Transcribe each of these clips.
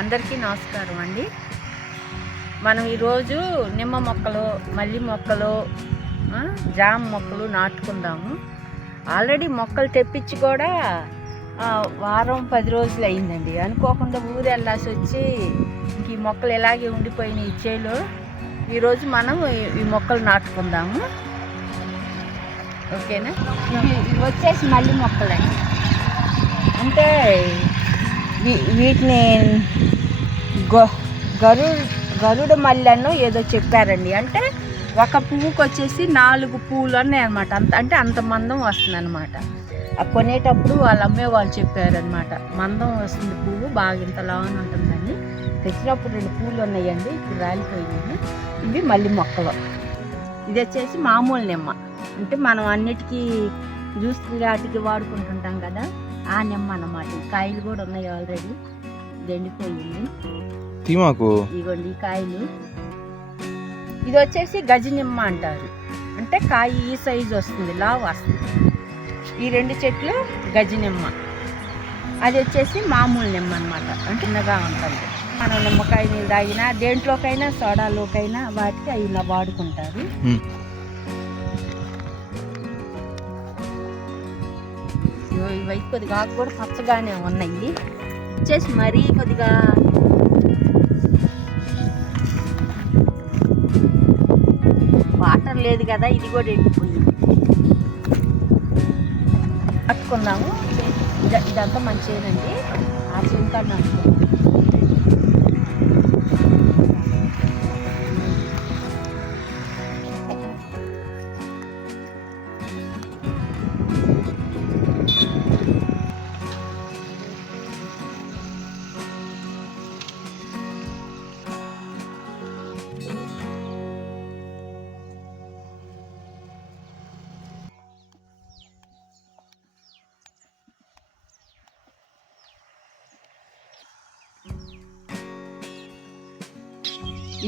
అందరికీ నమస్కారం అండి. మనం ఈరోజు నిమ్మ మొక్కలు, మల్లి మొక్కలు, జామ మొక్కలు నాటుకుందాము. ఆల్రెడీ మొక్కలు తెప్పించి కూడా వారం 10 రోజులు అయిందండి. అనుకోకుండా ఊరు వెళ్ళాల్సి వచ్చి ఇంక ఈ మొక్కలు ఇలాగే ఉండిపోయినాయి చేలో. ఈరోజు మనం ఈ మొక్కలు నాటుకుందాము. ఓకేనా? ఇవి వచ్చేసి మల్లి మొక్కలండి. అంటే వీటిని గరుడ మల్లెను ఏదో చెప్పారండి. అంటే ఒక పువ్వుకి వచ్చేసి 4 పువ్వులు ఉన్నాయి అనమాట. అంత మందం వస్తుంది అనమాట. కొనేటప్పుడు వాళ్ళు అమ్మేవాళ్ళు చెప్పారనమాట. మందం వస్తుంది పువ్వు, బాగా ఇంతలా ఉంటుందండి. తెచ్చినప్పుడు 2 పువ్వులు ఉన్నాయండి, ఇప్పుడు రాలిపోయింది. ఇవి మల్లి మొక్కలు. ఇది వచ్చేసి మామూలు నిమ్మ. అంటే మనం అన్నిటికీ జ్యూస్ వాటికి వాడుకుంటుంటాం కదా, ఆ నిమ్మ అన్నమాట. కాయలు కూడా ఉన్నాయి ఆల్రెడీ, ఎండిపోయింది. ఇదిగోండి ఈ కాయలు. ఇది వచ్చేసి గజ నిమ్మ అంటారు. అంటే కాయ ఈ సైజు వస్తుంది, లావు వస్తుంది. ఈ 2 చెట్లు గజ నిమ్మ. అది వచ్చేసి మామూలు నిమ్మ అనమాట. అంటే చిన్నగా ఉంటుంది. మనం నిమ్మకాయ నీళ్ళు తాగినా, దేంట్లోకైనా, సోడాలోకైనా వాటికి అవి ఇలా వాడుకుంటారు. ఇవి కొద్దిగా ఆకు కూడా పచ్చగానే ఉన్నాయి. వచ్చేసి మరీ కొద్దిగా వాటర్ లేదు కదా, ఇది కూడా ఎండిపోయింది. పట్టుకుందాము. ఇదంతా మంచిదేనండి. ఆ చెంకాడు నట్టుకుందాం.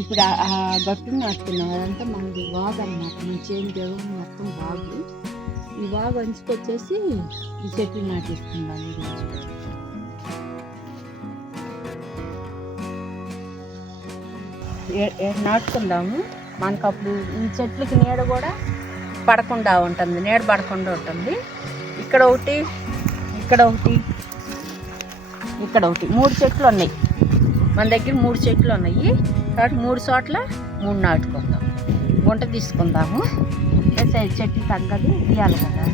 ఇప్పుడు ఆ గట్టును నాటుకున్నాం. అదంతా మనకి వాగు అనమాట. మన చేను దేవుడు మొత్తం వాగు. ఈ వాగు అంచుకొచ్చేసి ఈ చెట్లు నాటిస్తున్నాం. నాటుకుందాము. మనకు అప్పుడు ఈ చెట్లకి నీడ కూడా పడకుండా ఉంటుంది, నీడ పడకుండా ఉంటుంది. ఇక్కడ ఒకటి, ఇక్కడ ఒకటి, ఇక్కడ ఒకటి, 3 చెట్లు ఉన్నాయి మన దగ్గర. 3 చెట్లు ఉన్నాయి కాబట్టి 3 చోట్ల 3 నాటుకుందాం. గుంట తీసుకుందాము. చెట్టు తగ్గది ఇవ్వాలి కదా.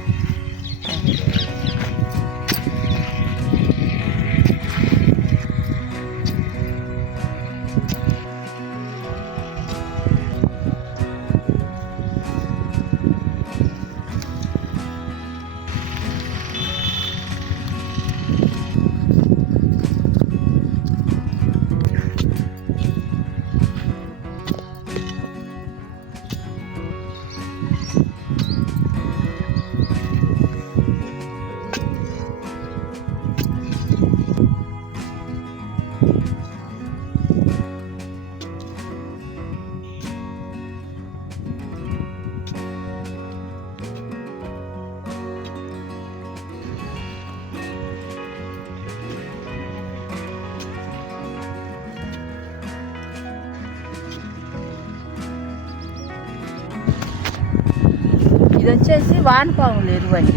ఇది వచ్చేసి వానపాములు ఎరువు అని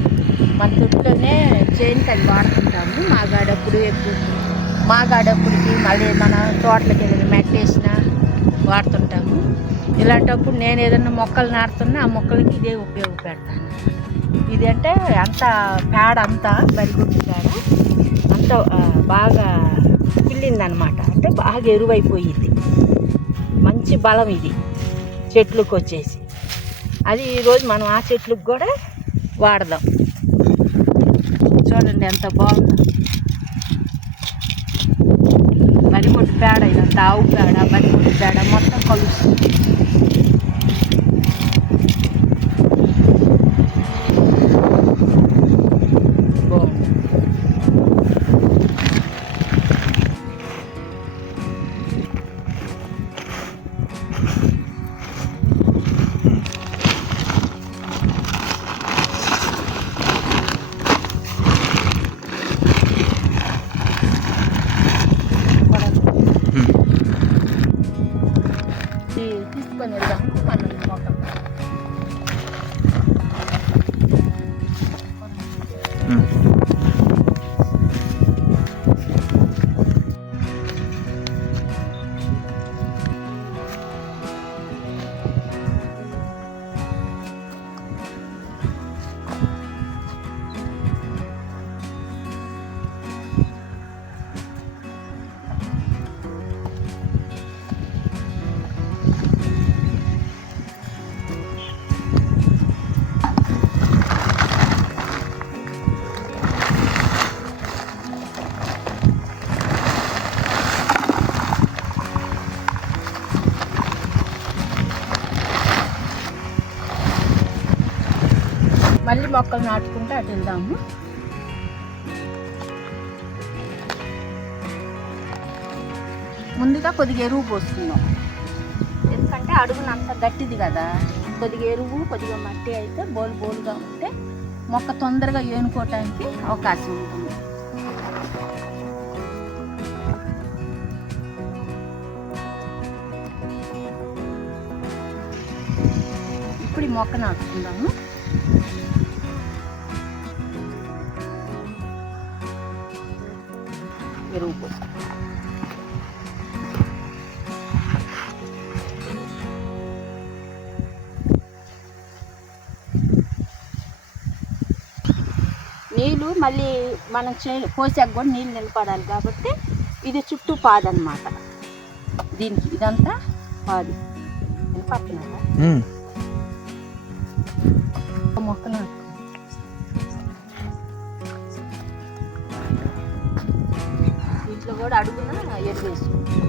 మన తొట్టులోనే చేనుకి అది వాడుకుంటాము. మాగాడప్పుడుకి మళ్ళీ మన తోటలకి వెళ్ళి మెట్టేసిన వాడుతుంటాము. ఇలాంటప్పుడు నేను ఏదైనా మొక్కలు నాటుతున్నా ఆ మొక్కలకి ఇదే ఉపయోగపెడతాను. ఇది అంటే అంత పేడ, అంతా బరిగుడ్డు పేడ అంత బాగా పిల్లిందనమాట. అంటే బాగా ఎరువైపోయింది. మంచి బలం ఇది చెట్లకు వచ్చేసి. అది ఈరోజు మనం ఆ చెట్లకు కూడా వాడదాం. చూడండి ఎంత బాగుందో. బరిగొడ్డు పేడ, ఇదంతా ఆవు పేడ, బరిగొడ్డు పేడ మొత్తం కలుస్తుంది. తీసుకొని వెళ్దాము మనం మొక్క. మళ్ళీ మొక్కలు నాటుకుంటే అటు వెళ్దాము. ముందుగా కొద్దిగా ఎరువు పోస్తున్నాం, ఎందుకంటే అడుగున అంత గట్టిది కదా. కొద్దిగా ఎరువు కొద్దిగా మట్టి అయితే బోలుగా ఉంటే మొక్క తొందరగా ఏనుకోవటానికి అవకాశం ఉంటుంది. ఇప్పుడు ఈ మొక్క నాటుకుందాము. ఎరువు పోస్తాం. నీళ్ళు మళ్ళీ మనం పోసాక కూడా నీళ్ళు నిలబడాలి కాబట్టి ఇది చుట్టూ పాదనమాట. దీనికి ఇదంతా పాదు నిలబడుతున్నారా మొక్క నాటు. దీంట్లో కూడా అడుగున ఎరువు వేసుకుంటాం.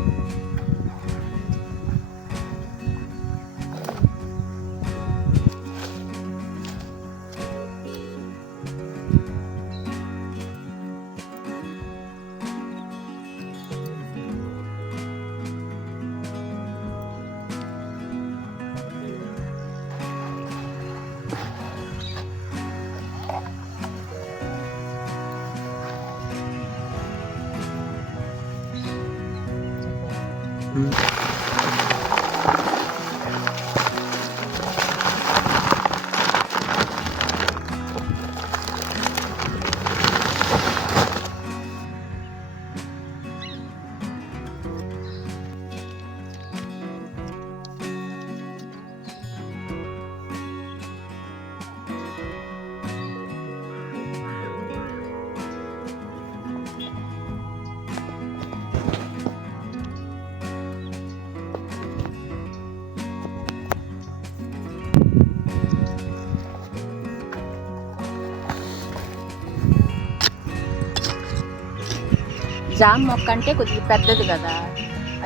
జామ మొక్క అంటే కొద్దిగా పెద్దది కదా,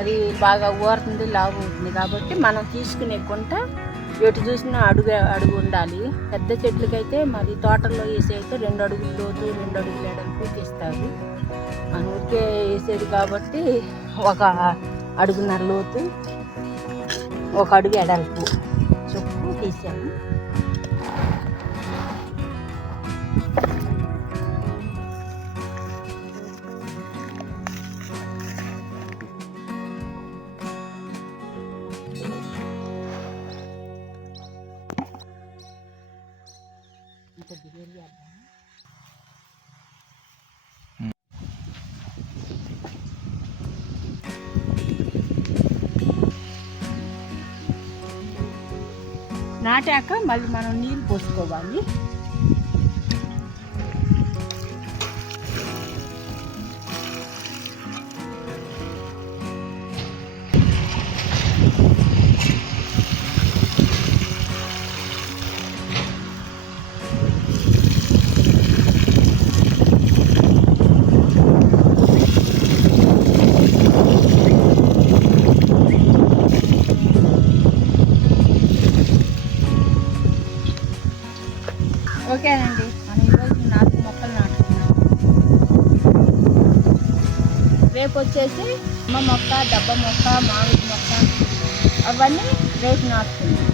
అది బాగా ఊరుతుంది, లావు అవుతుంది కాబట్టి మనం తీసుకునే కొంట ఎటు చూసినా అడుగు ఉండాలి. పెద్ద చెట్లకైతే మరి తోటల్లో వేసే అయితే 2 అడుగుల లోతు 2 అడుగుల ఎడల్పు తీస్తారు. మన ఊరికే వేసేది కాబట్టి 1 అడుగున్నర లోతు 1 అడుగు ఎడల్పు చొప్పు తీసాము. నాటాక మళ్ళీ మనం నీళ్ళు పోసుకోవాలి. ఓకేనండి, మనం ఈరోజు మొక్కలు నాటుకున్నాం. రేపు వచ్చేసి అమ్మ మొక్క, దబ్బ మొక్క, మామిడి మొక్క అవన్నీ రేపు నాటుకున్నాం.